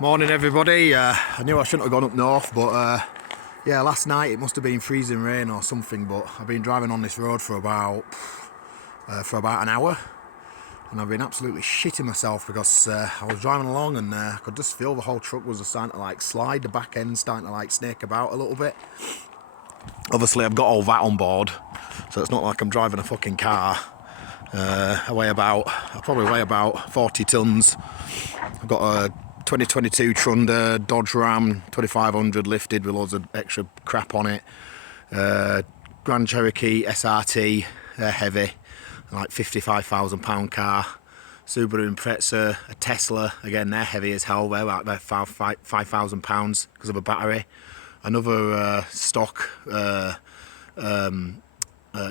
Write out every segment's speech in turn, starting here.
Morning everybody. I knew I shouldn't have gone up north, but yeah, last night it must have been freezing rain or something, but I've been driving on this road for about an hour, and I've been absolutely shitting myself because I was driving along and I could just feel the whole truck was starting to like slide, the back end starting to like snake about a little bit. Obviously I've got all that on board, so it's not like I'm driving a fucking car. I probably weigh about 40 tons. I've got a 2022 Trunder Dodge Ram 2500 lifted with loads of extra crap on it. Grand Cherokee SRT, they're heavy, like £55,000 car. Subaru Impreza, a Tesla, again they're heavy as hell, they're like £5,000 because of a battery. Another stock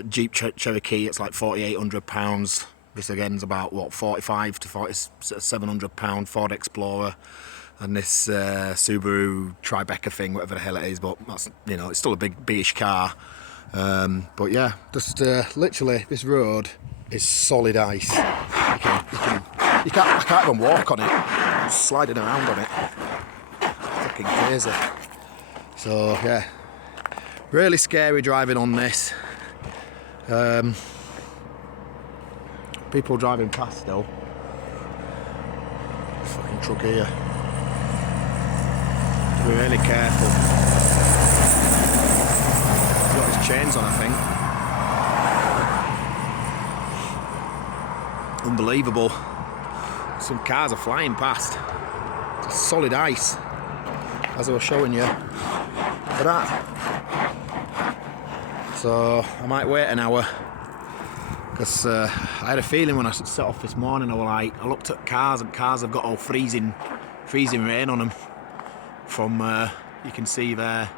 Jeep Cherokee, it's like £4,800. This again is about what, 45 to 700 pound Ford Explorer, and this Subaru Tribeca thing, whatever the hell it is. But that's, you know, it's still a big-ish car. But yeah, just literally this road is solid ice. I can't even walk on it. I'm sliding around on it. Fucking crazy. So yeah, really scary driving on this. People driving past still. This fucking truck here. Be really careful. He's got his chains on, I think. Unbelievable. Some cars are flying past. It's solid ice, as I was showing you. For that. So I might wait an hour. Because I had a feeling when I set off this morning, I looked at cars, and cars have got all freezing rain on them. From, you can see there,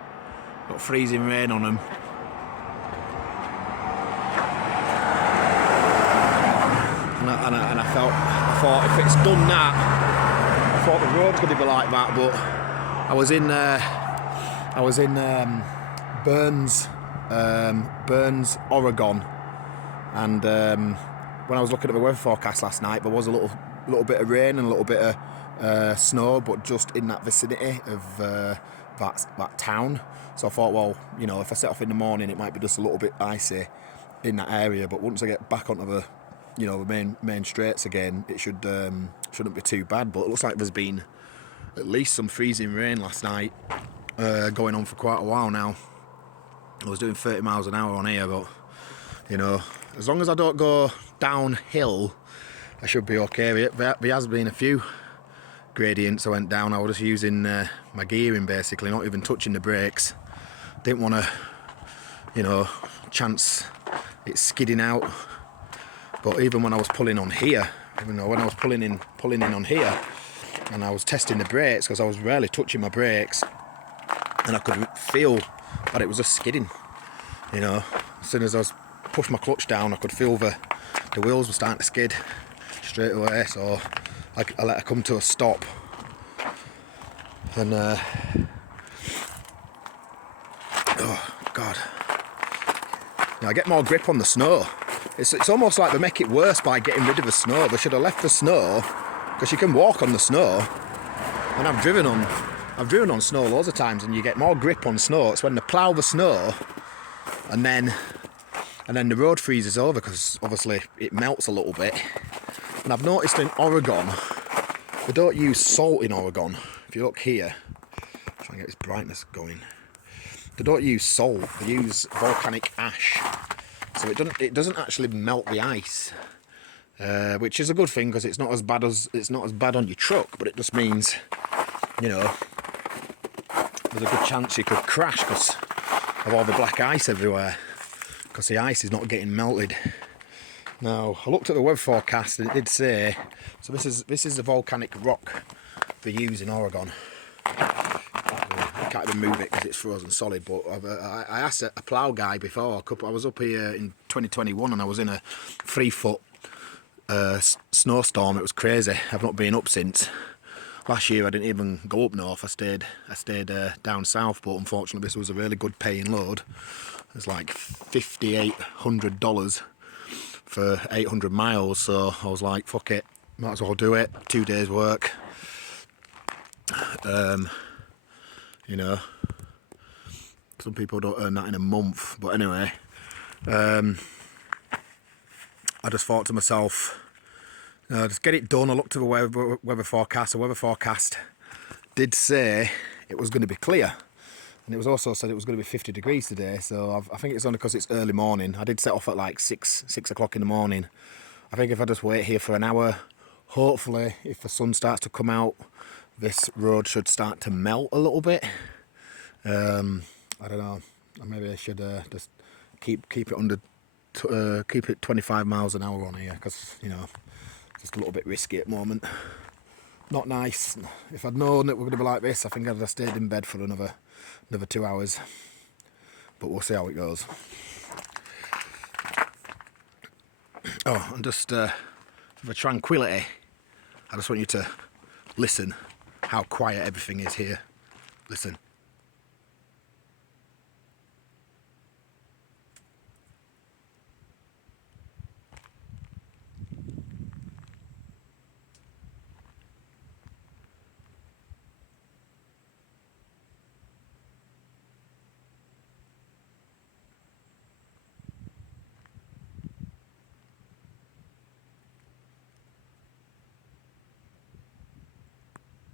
got freezing rain on them. And I thought if it's done that, I thought the road's going to be like that, but I was in Burns, Oregon. And when I was looking at the weather forecast last night, there was a little bit of rain and a little bit of snow, but just in that vicinity of that town. So I thought, well, you know, if I set off in the morning, it might be just a little bit icy in that area. But once I get back onto the, you know, the main straights again, it shouldn't be too bad. But it looks like there's been at least some freezing rain last night, going on for quite a while now. I was doing 30 miles an hour on here, but you know, as long as I don't go downhill, I should be okay. There has been a few gradients I went down. I was just using my gearing basically, not even touching the brakes. Didn't want to, you know, chance it skidding out. But even when I was pulling on here, you know, when I was pulling in on here, and I was testing the brakes because I was rarely touching my brakes, and I could feel that it was just skidding. You know, as soon as I was pushed my clutch down, I could feel the wheels were starting to skid straight away, so I let her come to a stop, and oh god, now I get more grip on the snow. It's almost like they make it worse by getting rid of the snow. They should have left the snow, because you can walk on the snow, and I've driven on snow loads of times, and you get more grip on snow. It's when they plough the snow and then the road freezes over, because obviously it melts a little bit. And I've noticed in Oregon, they don't use salt in Oregon. If you look here, try and get this brightness going. They don't use salt, they use volcanic ash. So it doesn't actually melt the ice, which is a good thing, because it's not as bad on your truck, but it just means, you know, there's a good chance you could crash because of all the black ice everywhere, because the ice is not getting melted. Now, I looked at the weather forecast and it did say, so this is the volcanic rock they use in Oregon. I can't even move it because it's frozen solid, but I asked a plough guy before. I was up here in 2021 and I was in a 3-foot snowstorm. It was crazy. I've not been up since. Last year I didn't even go up north. I stayed down south, but unfortunately this was a really good paying load. It was like $5,800 for 800 miles, so I was like, fuck it, might as well do it. 2 days work. You know, some people don't earn that in a month, but anyway, I just thought to myself, just get it done. I looked at the weather forecast. The weather forecast did say it was going to be clear, and it was also said it was going to be 50 degrees today. So I think it's only because it's early morning. I did set off at like 6 o'clock in the morning. I think if I just wait here for an hour, hopefully if the sun starts to come out, this road should start to melt a little bit. I don't know. Maybe I should just keep it under, keep it 25 miles an hour on here, because you know, it's just a little bit risky at the moment. Not nice. If I'd known it were going to be like this, I think I'd have stayed in bed for another 2 hours. But we'll see how it goes. Oh, and just for tranquility, I just want you to listen how quiet everything is here. Listen.